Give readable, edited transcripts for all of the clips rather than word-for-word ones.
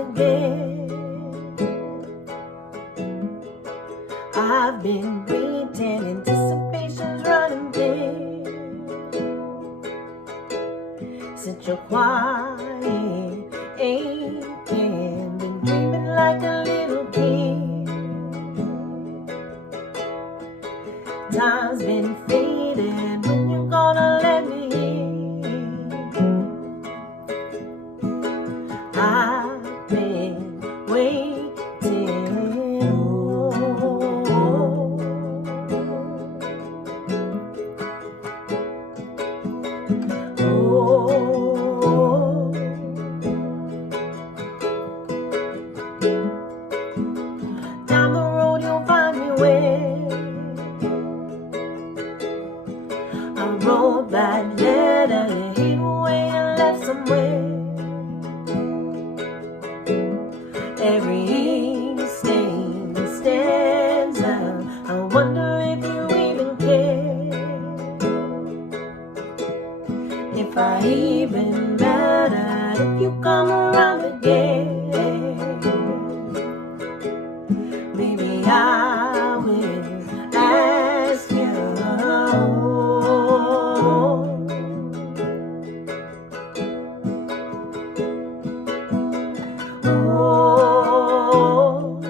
again. I've been waiting, anticipation's running thin. Since you're quiet, aching, been dreaming like a little kid. Time's been fading, when you gonna let me in? I've been waiting. Oh, down the road you'll find me where I wrote that letter you hid away and left somewhere. Every ink stain stands out. I wonder if you even care, if I even matter, if you come around again. Maybe I will ask you. Oh,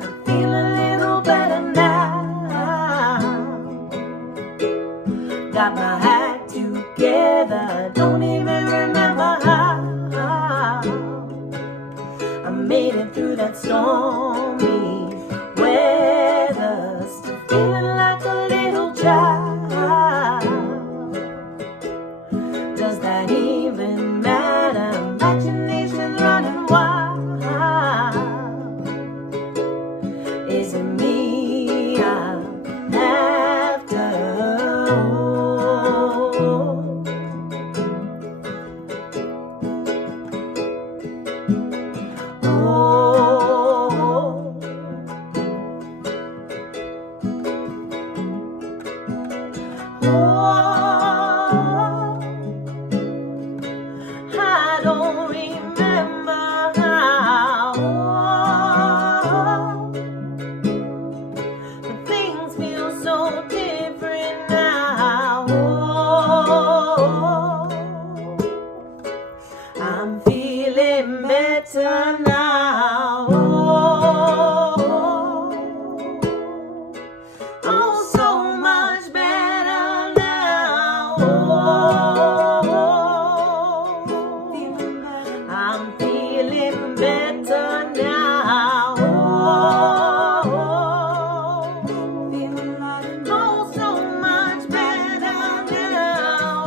I feel a little better now. Got my act together, don't even remember how I made it through that stormy weather, still feeling like a little child. Does that even matter? Imagination's running wild. Is it me I'm after? I don't remember how, but things feel so different now. I'm feeling better now. Oh, so much better now. I'm feeling better now. Oh, so much better now.